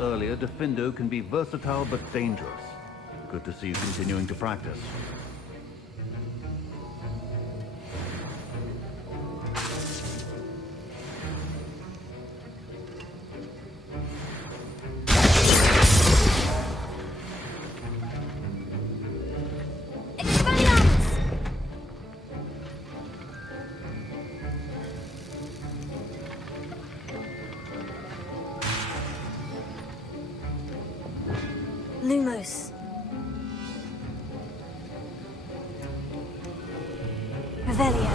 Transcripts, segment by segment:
earlier, Gryffindor can be versatile but dangerous. Good to see you continuing to practice. Lumos. Revelio.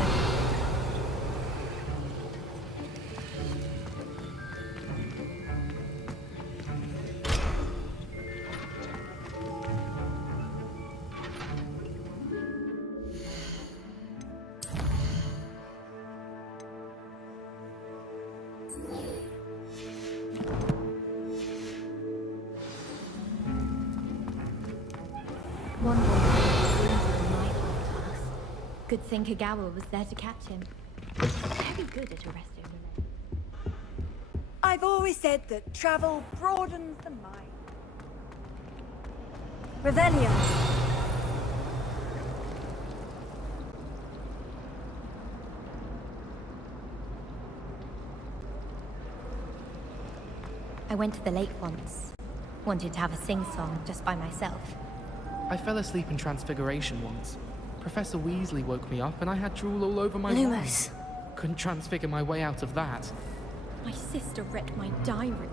One boy was in my class. Good thing Kagawa was there to catch him. Very good at arresting the men. I've always said that travel broadens the mind. Revelio. I went to the lake once. Wanted to have a sing-song just by myself. I fell asleep in Transfiguration once. Professor Weasley woke me up and I had drool all over my Lumos. wine. Couldn't transfigure my way out of that. My sister read my diary.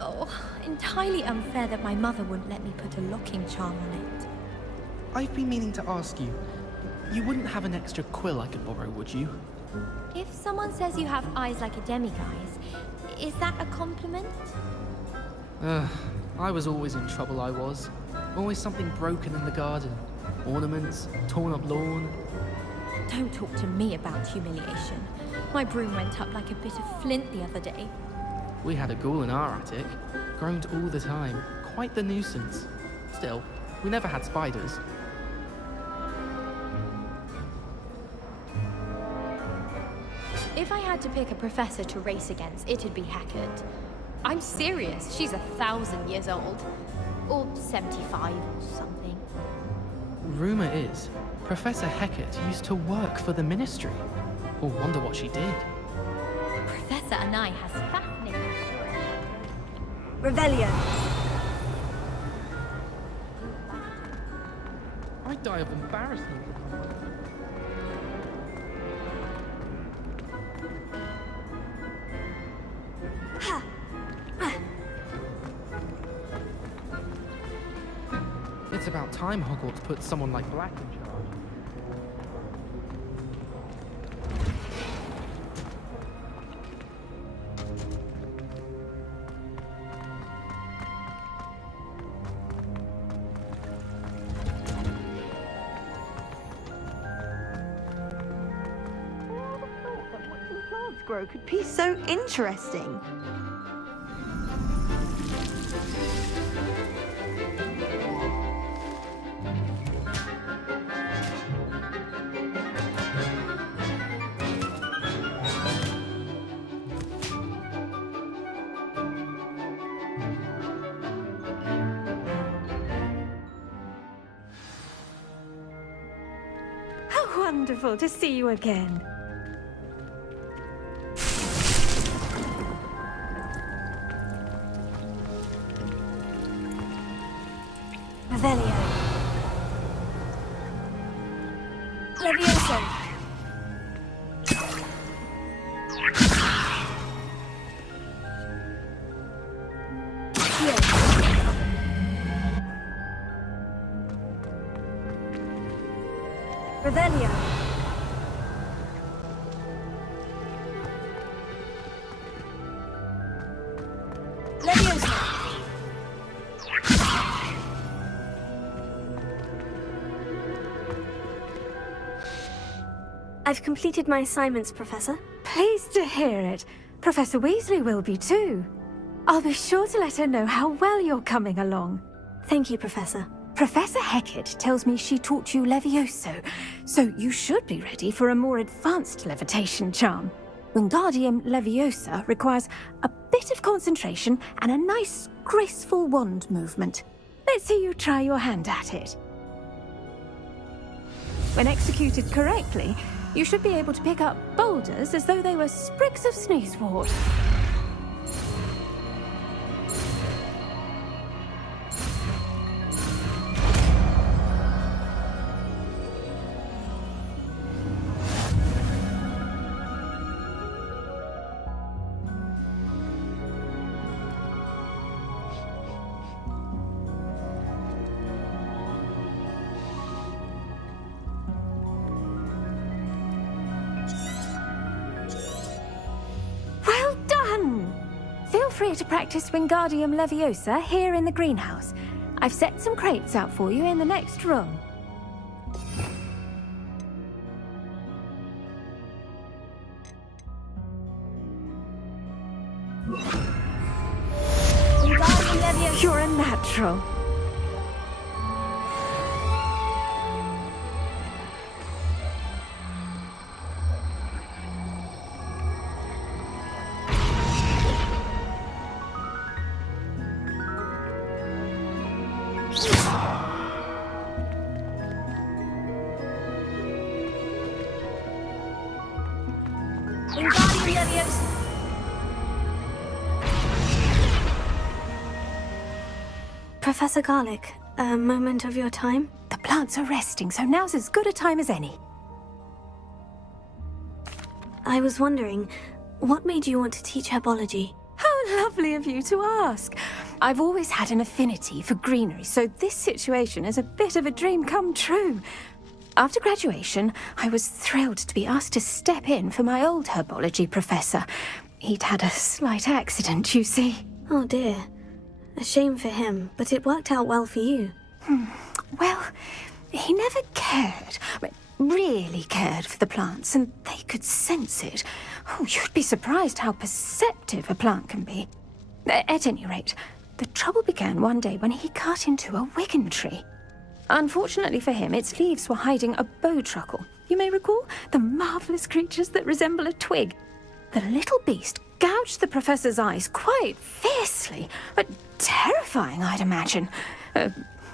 Oh, entirely unfair that my mother wouldn't let me put a locking charm on it. I've been meaning to ask you. You wouldn't have an extra quill I could borrow, would you? If someone says you have eyes like a demiguise, is that a compliment? I was always in trouble, I was. Always something broken in the garden. Ornaments, torn up lawn. Don't talk to me about humiliation. My broom went up like a bit of flint the other day. We had a ghoul in our attic. Groaned all the time. Quite the nuisance. Still, we never had spiders. If I had to pick a professor to race against, it'd be Hackett. I'm serious, she's 1,000 years old. Or 75 or something. Rumor is, Professor Hecat used to work for the Ministry. Or wonder what she did. Professor Anai has fascinating stories. Revelio. I'd die of embarrassment. It's about time Hogwarts put someone like Black in charge. Plants grow could be so interesting. How wonderful to see you again. Revelio. Levioso. Revelio. Levioso. I've completed my assignments, Professor. Pleased to hear it. Professor Weasley will be too. I'll be sure to let her know how well you're coming along. Thank you, Professor. Professor Hecat tells me she taught you Levioso, so you should be ready for a more advanced levitation charm. Wingardium Leviosa requires a bit of concentration and a nice, graceful wand movement. Let's see you try your hand at it. When executed correctly, you should be able to pick up boulders as though they were sprigs of sneezewort. Feel free to practice Wingardium Leviosa here in the greenhouse. I've set some crates out for you in the next room. Wingardium Leviosa. You're a natural. Professor Garlick, a moment of your time? The plants are resting, so now's as good a time as any. I was wondering, what made you want to teach herbology? How lovely of you to ask. I've always had an affinity for greenery, so this situation is a bit of a dream come true. After graduation, I was thrilled to be asked to step in for my old herbology professor. He'd had a slight accident, you see. Oh dear. A shame for him, but it worked out well for you. Well, he never cared, really cared for the plants, and they could sense it. Oh, you'd be surprised how perceptive a plant can be. At any rate, the trouble began one day when he cut into a wigan tree. Unfortunately for him, its leaves were hiding a bowtruckle. You may recall the marvellous creatures that resemble a twig. The little beast gouged the professor's eyes quite fiercely, but terrifying, I'd imagine.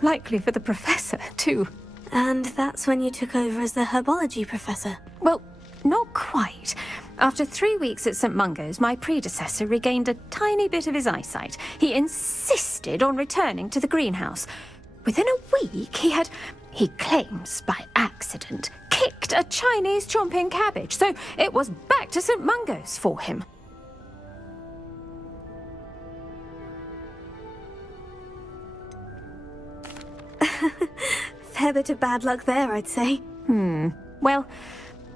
Likely for the professor, too. And that's when you took over as the herbology professor? Well, not quite. After 3 weeks at St. Mungo's, my predecessor regained a tiny bit of his eyesight. He insisted on returning to the greenhouse. Within a week, he claims by accident, kicked a Chinese chomping cabbage, so it was back to St. Mungo's for him. Fair bit of bad luck there, I'd say. Well,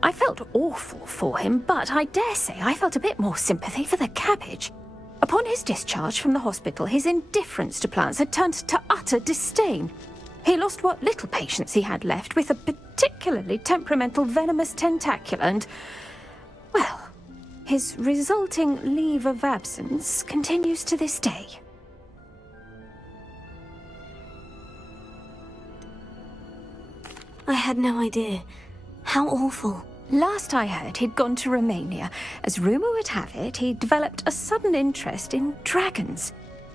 I felt awful for him, but I dare say I felt a bit more sympathy for the cabbage. Upon his discharge from the hospital, his indifference to plants had turned to utter disdain. He lost what little patience he had left with a particularly temperamental venomous tentacula and, well, his resulting leave of absence continues to this day. I had no idea. How awful. Last I heard, he'd gone to Romania. As rumour would have it, he developed a sudden interest in dragons.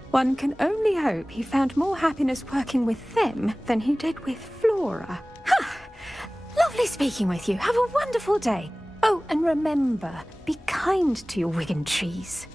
One can only hope he found more happiness working with them than he did with Flora. Ha! Lovely speaking with you. Have a wonderful day. Oh, and remember, be kind to your wigan trees.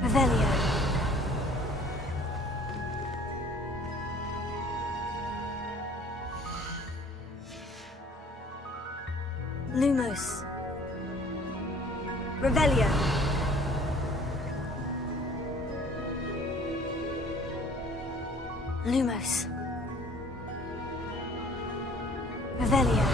Revelio. Lumos. Revelio. Lumos. Revelio.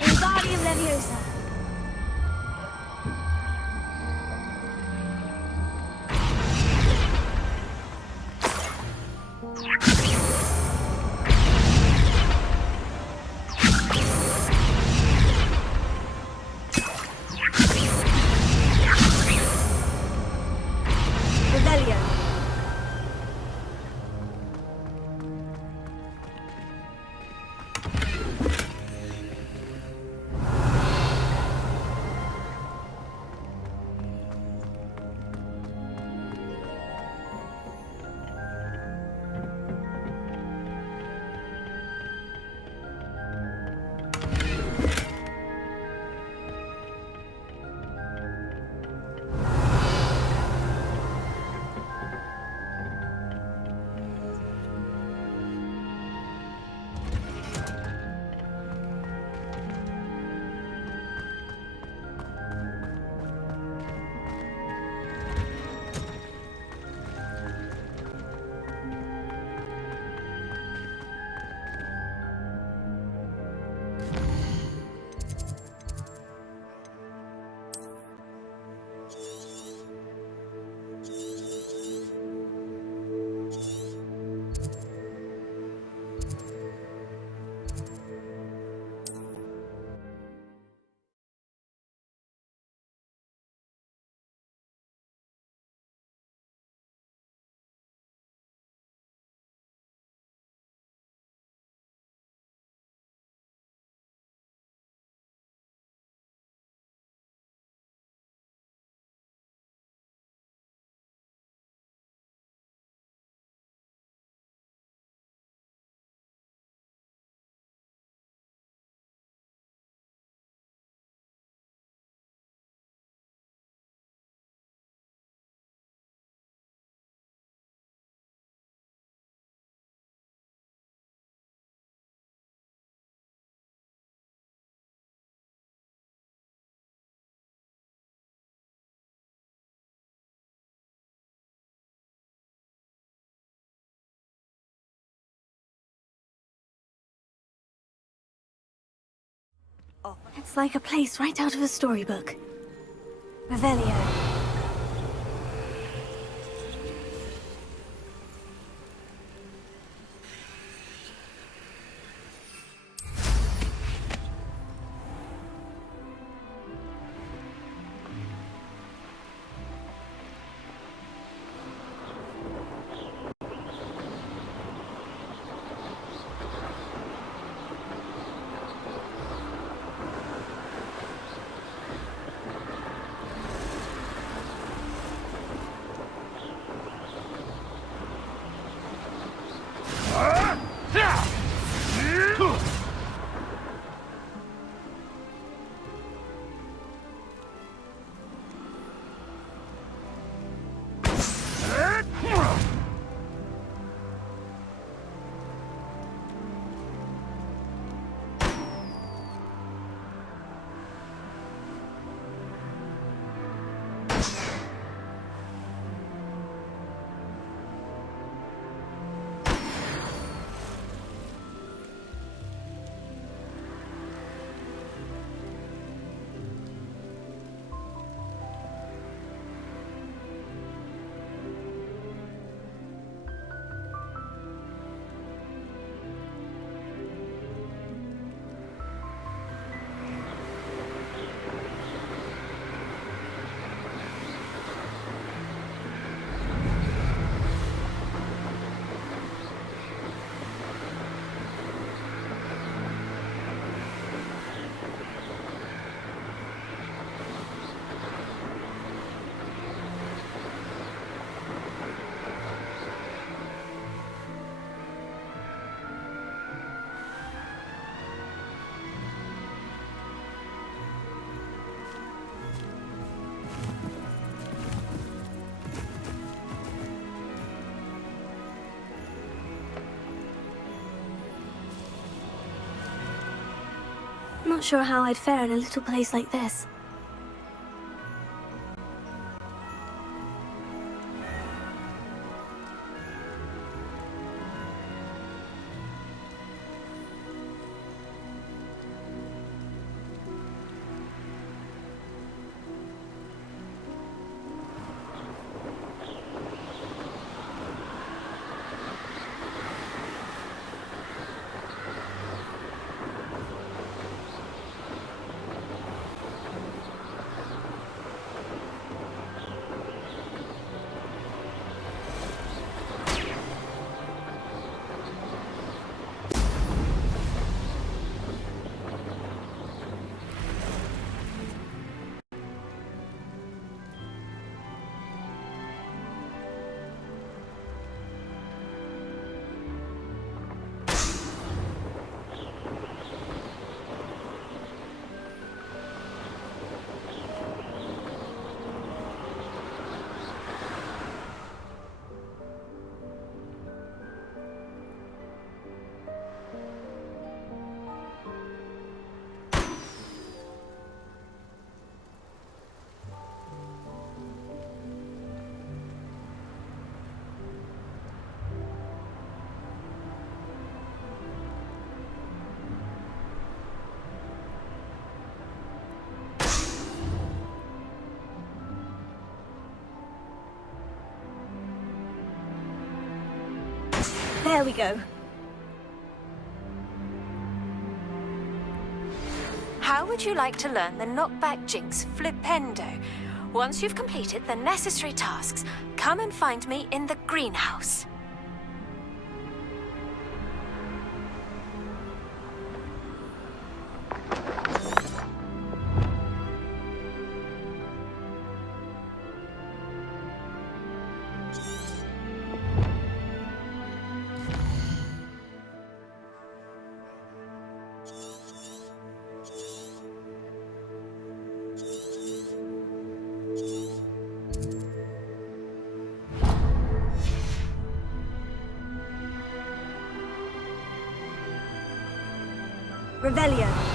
Wingardium Leviosa. Revelio. It's like a place right out of a storybook. Revelio. not sure how I'd fare in a little place like this. There we go. How would you like to learn the knockback jinx Flipendo? Once you've completed the necessary tasks, come and find me in the greenhouse. Revelio.